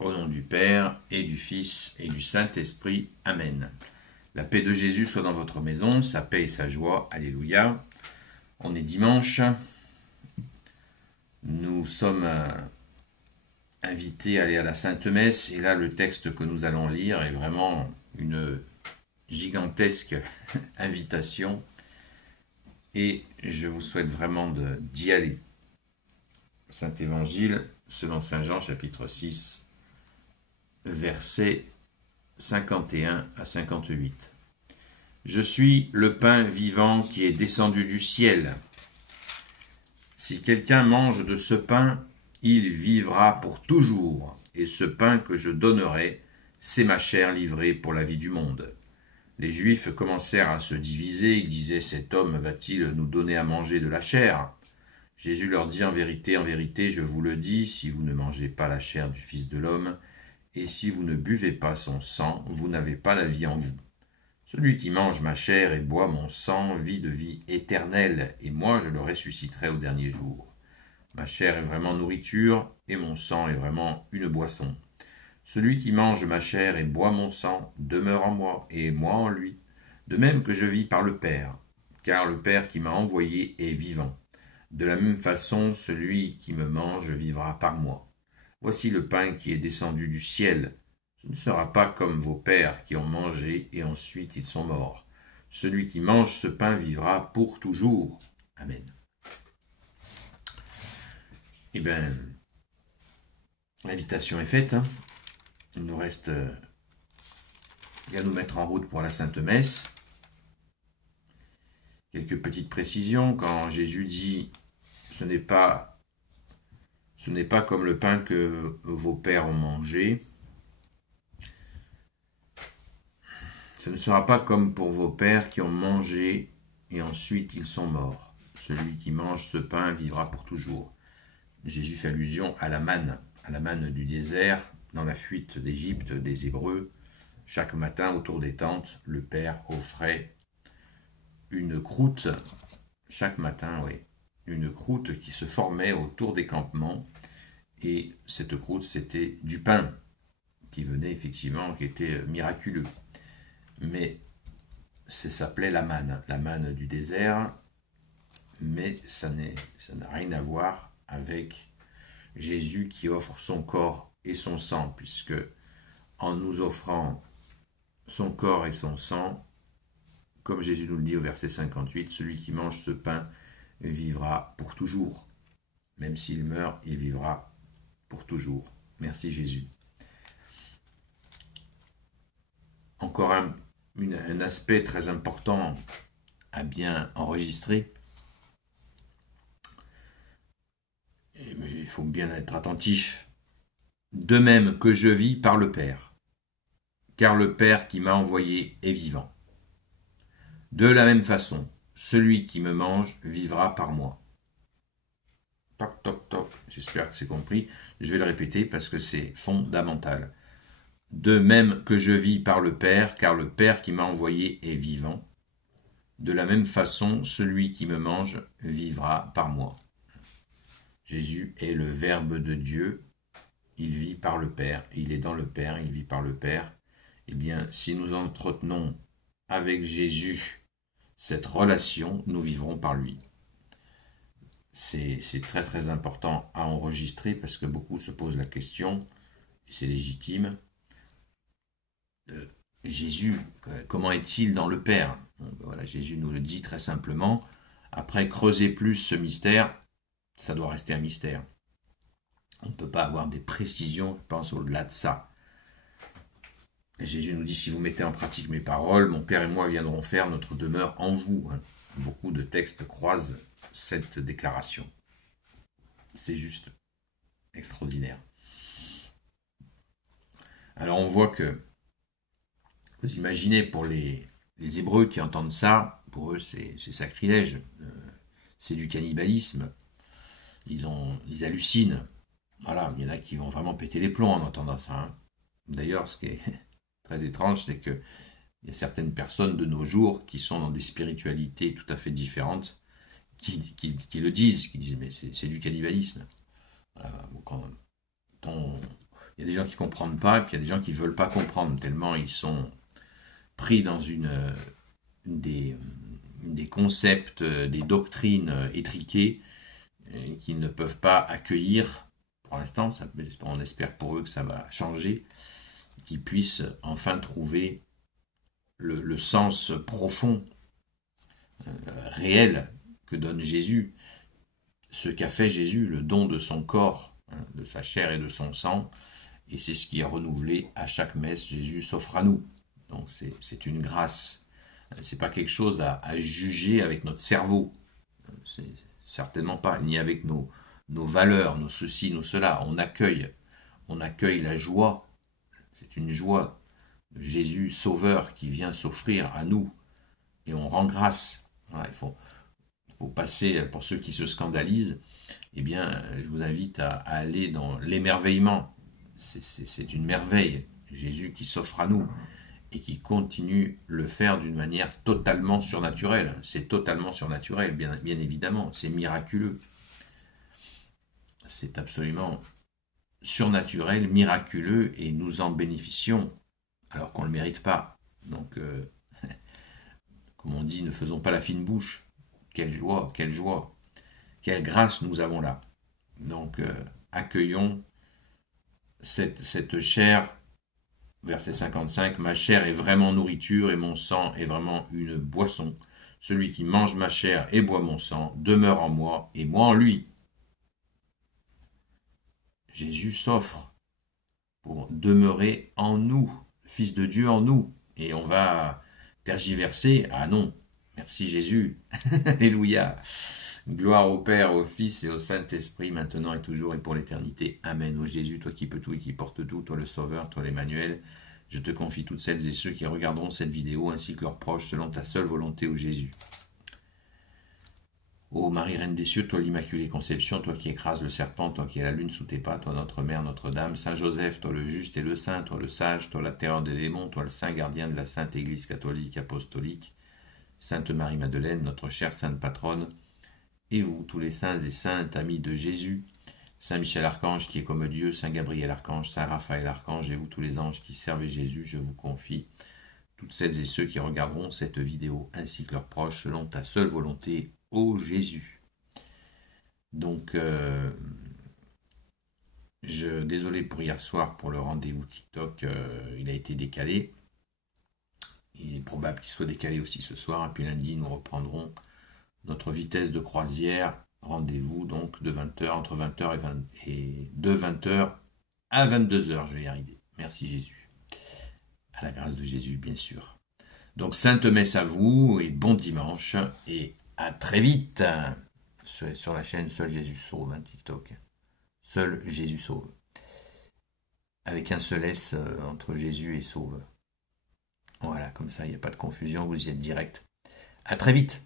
Au nom du Père, et du Fils, et du Saint-Esprit. Amen. La paix de Jésus soit dans votre maison, sa paix et sa joie. Alléluia. On est dimanche. Nous sommes invités à aller à la Sainte Messe. Et là, le texte que nous allons lire est vraiment une gigantesque invitation. Et je vous souhaite vraiment d'y aller. Saint Évangile, selon Saint Jean, chapitre 6, versets 51 à 58. Je suis le pain vivant qui est descendu du ciel. Si quelqu'un mange de ce pain, il vivra pour toujours. Et ce pain que je donnerai, c'est ma chair livrée pour la vie du monde. Les Juifs commencèrent à se diviser. Ils disaient, cet homme va-t-il nous donner à manger de la chair ? Jésus leur dit, en vérité, je vous le dis, si vous ne mangez pas la chair du Fils de l'homme, et si vous ne buvez pas son sang, vous n'avez pas la vie en vous. Celui qui mange ma chair et boit mon sang vit de vie éternelle, et moi je le ressusciterai au dernier jour. Ma chair est vraiment nourriture, et mon sang est vraiment une boisson. Celui qui mange ma chair et boit mon sang demeure en moi, et moi en lui, de même que je vis par le Père, car le Père qui m'a envoyé est vivant. De la même façon, celui qui me mange vivra par moi. Voici le pain qui est descendu du ciel. Ce ne sera pas comme vos pères qui ont mangé et ensuite ils sont morts. Celui qui mange ce pain vivra pour toujours. Amen. Eh bien, l'invitation est faite. Il nous reste à nous mettre en route pour la Sainte Messe. Quelques petites précisions. Quand Jésus dit « ce n'est pas comme le pain que vos pères ont mangé », ce ne sera pas comme pour vos pères qui ont mangé et ensuite ils sont morts. Celui qui mange ce pain vivra pour toujours. Jésus fait allusion à la manne du désert, dans la fuite d'Égypte des Hébreux. Chaque matin, autour des tentes, le Père offrait une croûte, chaque matin, oui, une croûte qui se formait autour des campements. Et cette croûte, c'était du pain qui venait effectivement, qui était miraculeux. Mais ça s'appelait la manne du désert, mais ça n'a rien à voir avec Jésus qui offre son corps et son sang, puisque en nous offrant son corps et son sang, comme Jésus nous le dit au verset 58, celui qui mange ce pain vivra pour toujours. Même s'il meurt, il vivra pour toujours. Merci Jésus. Encore un aspect très important à bien enregistrer. Mais il faut bien être attentif. De même que je vis par le Père, car le Père qui m'a envoyé est vivant. De la même façon, celui qui me mange vivra par moi. Toc, toc, toc. J'espère que c'est compris. Je vais le répéter parce que c'est fondamental. De même que je vis par le Père, car le Père qui m'a envoyé est vivant. De la même façon, celui qui me mange vivra par moi. Jésus est le Verbe de Dieu. Il vit par le Père. Il est dans le Père, il vit par le Père. Eh bien, si nous entretenons avec Jésus cette relation, nous vivrons par lui. C'est très très important à enregistrer parce que beaucoup se posent la question, et c'est légitime, Jésus, comment est-il dans le Père ? Voilà, Jésus nous le dit très simplement. Après, creuser plus ce mystère, ça doit rester un mystère. On ne peut pas avoir des précisions, je pense, au-delà de ça. Jésus nous dit, si vous mettez en pratique mes paroles, mon Père et moi viendrons faire notre demeure en vous. Beaucoup de textes croisent cette déclaration. C'est juste extraordinaire. Alors on voit que, vous imaginez pour les Hébreux qui entendent ça, pour eux c'est sacrilège, c'est du cannibalisme, ils hallucinent. Voilà, il y en a qui vont vraiment péter les plombs en entendant ça. D'ailleurs, ce qui est très étrange, c'est qu'il y a certaines personnes de nos jours qui sont dans des spiritualités tout à fait différentes, qui le disent, qui disent mais c'est du cannibalisme. Voilà, il Il y a des gens qui ne comprennent pas, et puis il y a des gens qui ne veulent pas comprendre, tellement ils sont pris dans des concepts, des doctrines étriquées qu'ils ne peuvent pas accueillir pour l'instant. On espère pour eux que ça va changer, qu'ils puissent enfin trouver le sens profond, réel que donne Jésus, ce qu'a fait Jésus, le don de son corps, de sa chair et de son sang, et c'est ce qui est renouvelé à chaque messe. Jésus s'offre à nous. Donc c'est une grâce. C'est pas quelque chose à juger avec notre cerveau. C'est certainement pas, ni avec nos valeurs, nos ceci, nos cela. On accueille la joie. C'est une joie de Jésus Sauveur qui vient s'offrir à nous. Et on rend grâce. Voilà, il faut passer, pour ceux qui se scandalisent, eh bien, je vous invite à aller dans l'émerveillement. C'est une merveille. Jésus qui s'offre à nous et qui continue le faire d'une manière totalement surnaturelle. C'est totalement surnaturel, bien évidemment. C'est miraculeux. C'est absolument surnaturel, miraculeux, et nous en bénéficions alors qu'on ne le mérite pas. Donc, comme on dit, ne faisons pas la fine bouche. Quelle joie, quelle grâce nous avons là. Donc, accueillons cette chair. Verset 55, ma chair est vraiment nourriture et mon sang est vraiment une boisson. Celui qui mange ma chair et boit mon sang demeure en moi et moi en lui. Jésus s'offre pour demeurer en nous, Fils de Dieu en nous. Et on va tergiverser. Ah non, merci Jésus. Alléluia. Gloire au Père, au Fils et au Saint-Esprit, maintenant et toujours et pour l'éternité. Amen. Ô Jésus, toi qui peux tout et qui portes tout, toi le Sauveur, toi l'Emmanuel, je te confie toutes celles et ceux qui regarderont cette vidéo ainsi que leurs proches selon ta seule volonté, ô Jésus. Ô Marie, Reine des cieux, toi l'Immaculée Conception, toi qui écrases le serpent, toi qui as la lune sous tes pas, toi notre Mère, Notre-Dame, Saint Joseph, toi le juste et le saint, toi le sage, toi la terreur des démons, toi le saint gardien de la Sainte Église catholique apostolique, Sainte Marie-Madeleine, notre chère Sainte Patronne, et vous, tous les saints et saintes amis de Jésus, Saint Michel Archange qui est comme Dieu, Saint Gabriel Archange, Saint Raphaël Archange, et vous tous les anges qui servent Jésus, je vous confie toutes celles et ceux qui regarderont cette vidéo, ainsi que leurs proches, selon ta seule volonté, ô Jésus. Donc, désolé pour hier soir, pour le rendez-vous TikTok, il a été décalé. Il est probable qu'il soit décalé aussi ce soir, et puis lundi, nous reprendrons notre vitesse de croisière. Rendez-vous donc de 20h, entre 20h et de 20h à 22h, je vais y arriver. Merci Jésus. À la grâce de Jésus, bien sûr. Donc, sainte messe à vous et bon dimanche et à très vite sur la chaîne Seul Jésus Sauve, TikTok. Seul Jésus Sauve. Avec un seul S entre Jésus et Sauve. Voilà, comme ça, il n'y a pas de confusion, vous y êtes direct. À très vite.